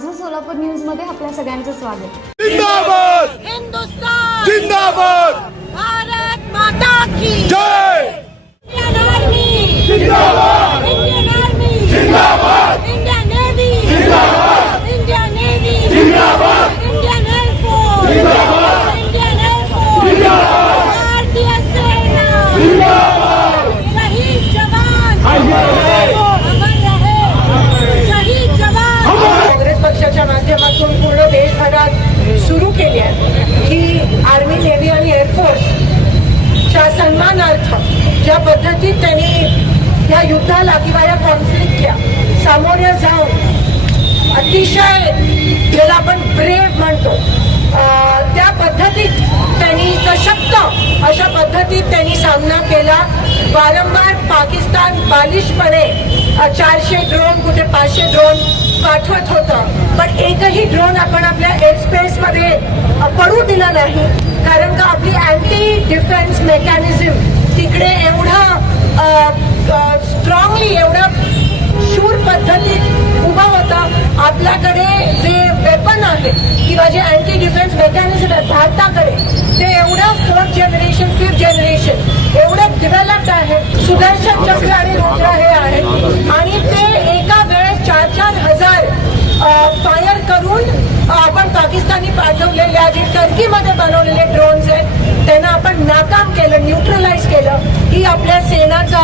माझं सोलापूर न्यूज मध्ये आपल्या सगळ्यांचं स्वागत। जिंदाबाद हिंदुस्तान जिंदाबाद भारत माता की जय इंडियन आर्मी जिंदाबाद इंडियन आर्मी जिंदाबाद इंडियन नेवी जिंदाबाद इंडियन नेवी जिंदाबाद इंडियन एयरफोर्स जिंदाबाद इंडियन एयरफोर्स जिंदाबाद भारतीय सेना जिंदाबाद शहीद जवान अमर रहे शहीद जवान। काँग्रेस पक्षाच्या माध्यमातून पूर्ण देशभरात सुरू केली आहे की आर्मी, नेव्ही आणि एअरफोर्सच्या सन्मानार्थ ज्या पद्धतीत त्यांनी या युद्धाला किंवा या कॉन्फ्लिक्टला सामोरे जाऊन अतिशय ज्याला आपण ब्रेव्ह म्हणतो त्या पद्धतीत त्यांनी सशक्त अशा पद्धतीत त्यांनी सामना केला। वारंवार पाकिस्तान बालिशपणे 400 ड्रोन, कुठे 500 ड्रोन पाठवत होतं, पण एकही ड्रोन आपण आपल्या एअरस्पेस मध्ये पडू दिला नाही, कारण का आपली अँटी डिफेन्स मेकॅनिझम तिकडे एवढं स्ट्रॉंगली, एवढं शूर पद्धतीत उभा होता। आपल्याकडे जे वेपन आहे किंवा जे अँटी डिफेन्स मेकॅनिझम आहे भारताकडे, ते एवढं 4th जनरेशन 5th जनरेशन एवढं डेव्हलप्ड आहे। सुदर्शन चक्र आणि रुद्र हे आहेत आणि ते एका वेळेस 4-4 हजार फायर करून आपण पाकिस्तानी पाठवलेल्या जे टर्कीमध्ये बनवलेले ड्रोन्स आहेत त्यांना आपण नाकाम केलं, न्यूट्रलाइज केलं। ही आपल्या सेनाचा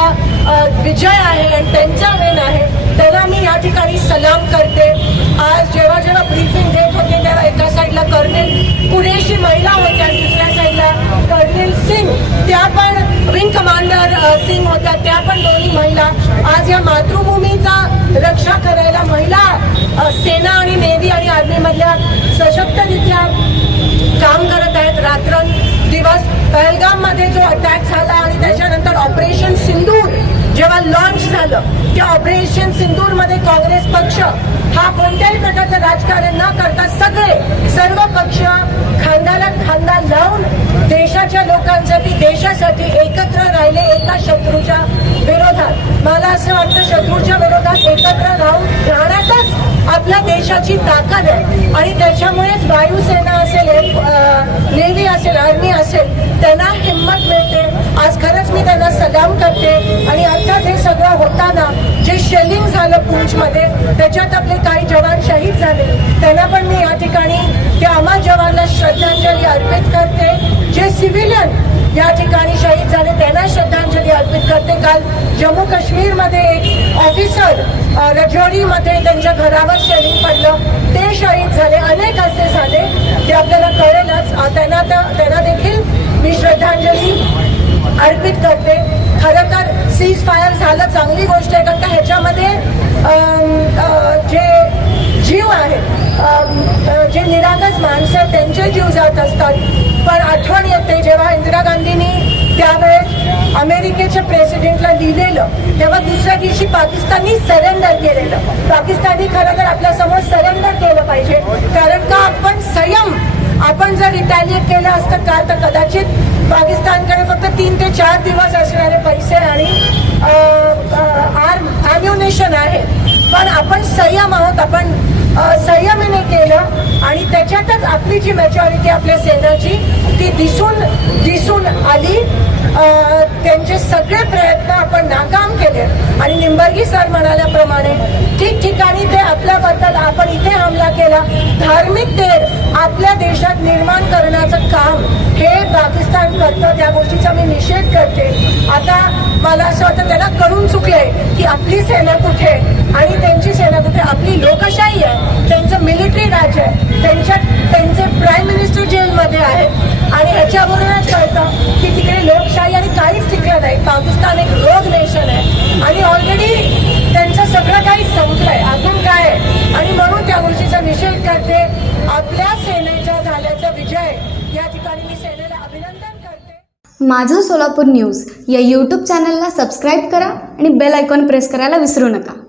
विजय आहे आणि त्यांचा वेन आहे, त्यांना मी या ठिकाणी सलाम करते। आज जेव्हा जेव्हा ब्रीफिंग देत होते तेव्हा एका साईडला कर्नल कुरेशी महिला होत्या, दुसऱ्या साईडला कर्नल सिंग, त्या पण विंग कमांडर सिंग होत्या, त्या पण दोन्ही महिला। आज या मातृभूमीचा रक्षा करायला महिला सेना आणि नेव्ही आणि आर्मी मधल्या सशक्तरित्या काम करत आहेत रात्रंदिवस। पहलगाम मध्ये जो अटॅक झाला आणि त्याच्यानंतर ऑपरेशन सिंदूर जेव्हा लॉन्च झालं, त्या ऑपरेशन सिंदूर मध्ये काँग्रेस पक्ष हा कोणत्याही प्रकारचं राजकारण न करता सर्व पक्ष खांद्याला खांदा लावून देशाच्या लोकांसाठी, देशासाठी एकत्र राहिले एका शत्रूच्या विरोधात। मला असं वाटतं शत्रूच्या विरोधात एकत्र राहण्यातच आपल्या देशाची ताकद आहे आणि त्याच्यामुळेच वायुसेना असेल, नेव्ही असेल, आर्मी असेल, त्यांना हिंमत मिळते। आज खरंच मी त्यांना सलाम करते आणि अर्थात हे सगळं होताना जे शेलिंग झालं पूंछमध्ये, त्याच्यात आपले काही जवान शहीद झाले, त्यांना पण मी या ठिकाणी त्या अमर जवानला श्रद्धांजली अर्पित करते। जे सिव्हिलियन या ठिकाणी शहीद झाले त्यांना श्रद्धांजली अर्पित करते। काल जम्मू काश्मीरमध्ये एक ऑफिसर रजौरीमध्ये त्यांच्या घरावर शेलिंग पडलं, ते शहीद झाले, अनेक असे झाले, ते आपल्याला कळेलच। त्यांना देखील मी श्रद्धांजली अर्पित करते। खरं तर सीज फायर झालं चांगली गोष्ट आहे, कारण का ह्याच्यामध्ये जे जीव आहेत, जे निरागस माणसं त्यांचे जीव जात असतात, पण आठवण येते जेव्हा इंदिरा गांधींनी त्यावेळेस अमेरिकेच्या प्रेसिडेंटला लिहिलेलं, तेव्हा दुसऱ्या दिवशी पाकिस्ताननी सरेंडर केलेलं। पाकिस्तानी खरं तर आपल्या समोर सरेंडर केलं पाहिजे, कारण का आपण जर रिटॅलिएट केलं असतं का तर कदाचित पाकिस्तानकडे फक्त 3 ते 4 दिवस असणारे पैसे आणि ॲम्युनेशन आहे, पण आपण संयम आहोत, आपण संयमाने केलं आणि त्याच्यातच आपली जी मॅच्युरिटी आपल्या सेनेची ती दिसून आली। त्यांचे सगळे प्रयत्न आपण नाकाम केले आणि निंबर्गी सर म्हणाल्याप्रमाणे ठिकठिकाणी ते आपल्याबद्दल आपण इथे हमला केला, धार्मिक तेढ आपल्या देशात निर्माण करण्याचं काम हे पाकिस्तान करतं, त्या गोष्टीचा मी निषेध करते। आता मला असं वाटतं त्यांना कळून चुकलंय की आपली सेना कुठे आणि त्यांची सेना कुठे। आपली लोकशाही आहे, त्यांचं मिलिटरी राज्य आहे, त्यांचे प्राईम मिनिस्टर जेलमध्ये आहेत आणि ह्याच्यावरूनच कळतं की तिकडे लोकशाही आणि काहीच टिकलं नाही। पाकिस्तान एक रोग नेशन आहे आणि ऑलरेडी त्यांचं सगळं काही संपलंय, अजून काय आहे, आणि म्हणून त्या गोष्टीचा निषेध करते। आपल्या सेनेचा झाल्याचा विजय या ठिकाणी मी सेनेला अभिनंदन करते। माझं सोलापूर न्यूज या यूट्यूब चॅनलला सबस्क्राईब करा आणि बेल आयकॉन प्रेस करायला विसरू नका।